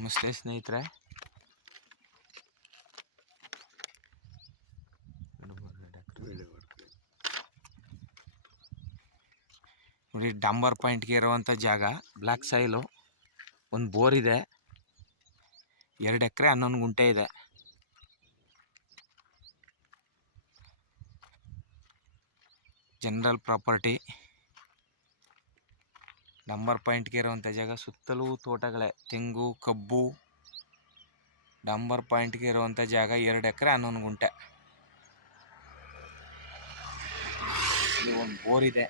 ನಮಸ್ತೆ ಸ್ನೇಹಿತರೆ, ನೋಡಿ ಡಾಂಬರ್ ಪಾಯಿಂಟ್ಗೆ ಇರುವಂಥ ಜಾಗ ಬ್ಲ್ಯಾಕ್ ಸಾಯಿಲು. ಒಂದು ಬೋರ್ ಇದೆ, 2 ಎಕರೆ 11 ಗುಂಟೆ ಇದೆ. General property. ಡಾಂಬರ್ ಪಾಯಿಂಟ್ಗೆ ಇರುವಂಥ ಜಾಗ, ಸುತ್ತಲೂ ತೋಟಗಳೇ, ತೆಂಗು, ಕಬ್ಬು. ಡಾಂಬರ್ ಪಾಯಿಂಟ್ಗೆ ಇರುವಂಥ ಜಾಗ 2 ಎಕರೆ 11 ಗುಂಟೆ. ಇಲ್ಲಿ ಒಂದು ಬೋರ್ ಇದೆ.